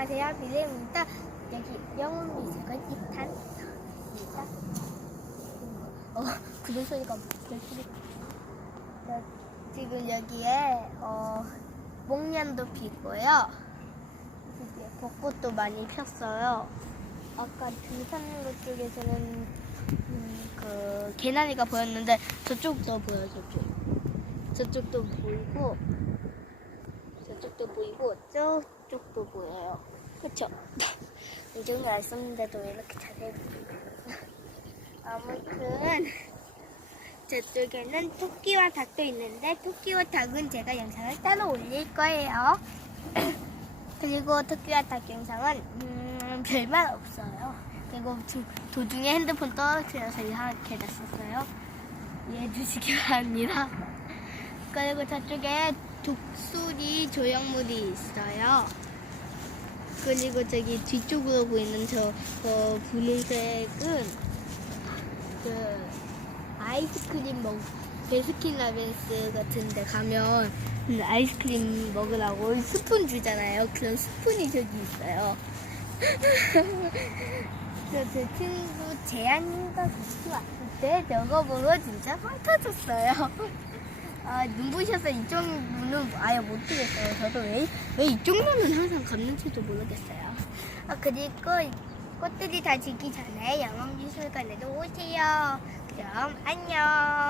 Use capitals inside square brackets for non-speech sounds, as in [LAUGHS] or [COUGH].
안녕하세요. 빌레입니다. 여기 영웅 미술관 2탄입니다. 어, 그런 소리가 들리지? 네, 지금 여기에 어, 목련도 피고요. 이게 벚꽃도 많이 폈어요. 아까 등산로 쪽에서는 음, 그 개나리가 보였는데 저쪽도 보여요. 저쪽. 저쪽도 보이고 보이고 저쪽도 보여요. 그쵸? [LAUGHS] 이정도 안 썼는데도 왜 이렇게 보이죠? [LAUGHS] 아무튼 저쪽에는 토끼와 닭도 있는데 토끼와 닭은 제가 영상을 따로 올릴 거예요. [CLEARS THROAT] 그리고 토끼와 닭 영상은 음, 별말 없어요. 그리고 도- 도중에 핸드폰 떨어뜨려서 이상하게 됐었어요. 이해해 주시기 바랍니다. 그리고 저쪽에 독수리 조형물이 있어요. 그리고 저기 뒤쪽으로 보이는 저 어, 분홍색은 그 아이스크림 먹 베스킨 라빈스 같은 데 가면 음, 아이스크림 먹으라고 스푼 주잖아요. 그런 스푼이 저기 있어요. [LAUGHS] 저제 친구 재한님과 같이 왔을 때 저거 보고 진짜 빵 터졌어요. [LAUGHS] 아, 눈부셔서 이쪽 눈은 아예 못 뜨겠어요. 저도 왜, 왜 이쪽 눈은 항상 감는지도 모르겠어요. 아, 그리고 꽃들이 다 지기 전에 영암미술관에도 오세요. 그럼 안녕.